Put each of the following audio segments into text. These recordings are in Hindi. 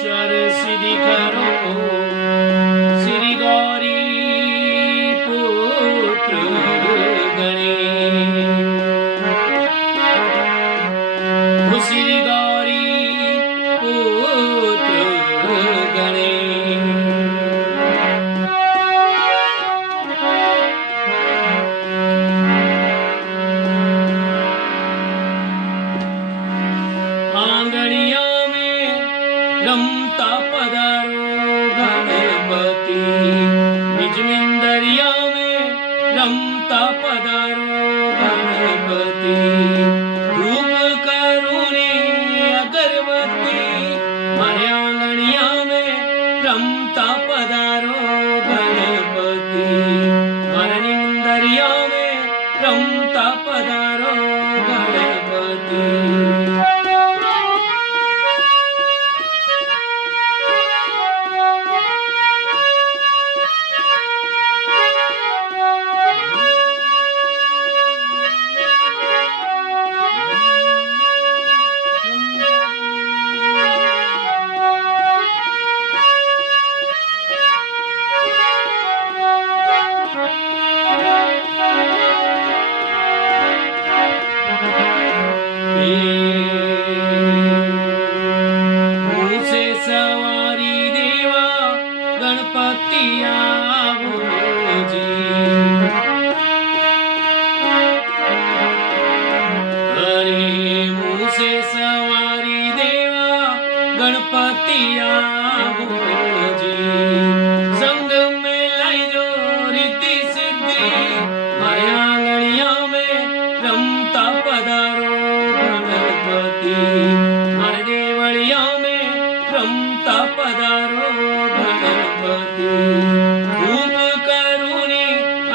ईश्वर सिद्धि करो श्री गौरी पुत्र गणे श्री गौरी पुत्र गणे आंगनिया में रमता पधारो गणपति निज मिंदरिया में रमता पधारो गणपति धूप करूणी अगरबत्ती मारे आंगनिया में रमता पधारो गणपति मारे मिंदरिया में रमता पधारो गणपति मुझसे सवारी देवा गणपति आवो जी अरे मुझसे सवारी देवा गणपति आवो जी संग में लाई जो रिद्धि सिद्धि मारे आंगनिया में रमता पधारो गणपति मारे देवलिया में रमता पधारो गणपति धूप करूणी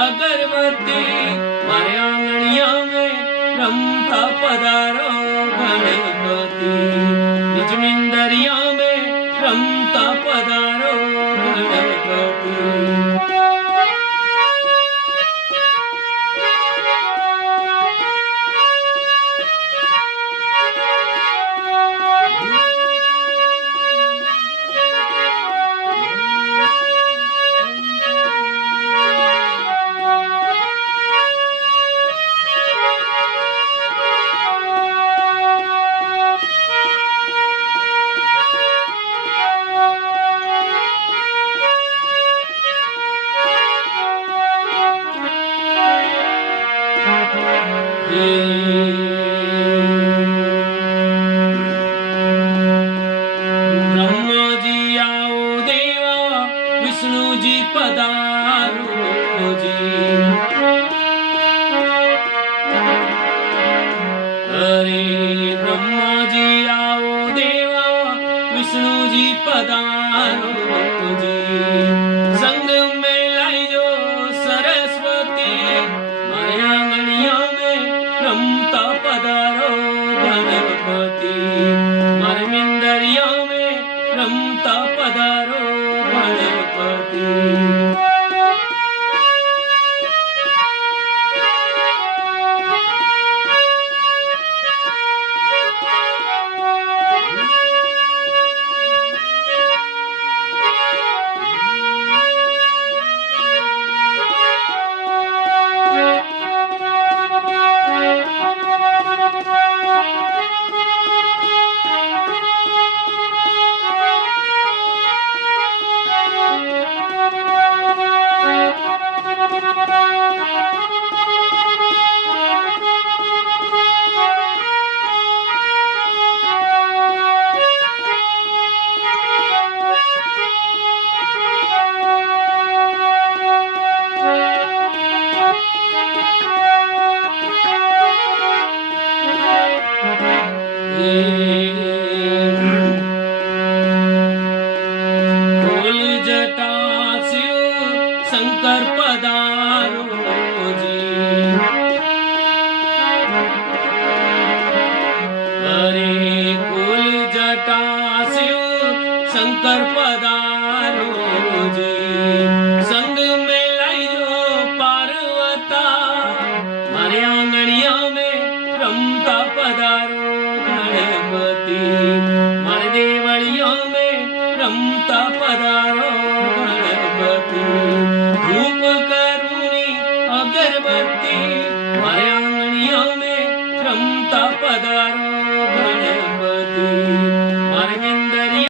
अगरबत्ती मारे आंगनिया में रमता पधारो गणपति निज मिंदरिया में रमता पधारो गणपति ब्रह्मा जी आओ देवा विष्णु जी पधारो जी अरे ब्रह्मा जी आओ देवा विष्णु जी पधारो जी संग में लाई जो सरस्वती मारे आंगनिया में रमता पधारो गणपति मारे मिंदरिया में रमता पधारो गणपति बोल जटा शिव शंकर पधारो जी अरे बोल जटा शिव शंकर पधारो जी संग में लाई जो पार्वता मारे आंगनिया में रमता पधारो गणपति मारे देवलिया में પધારો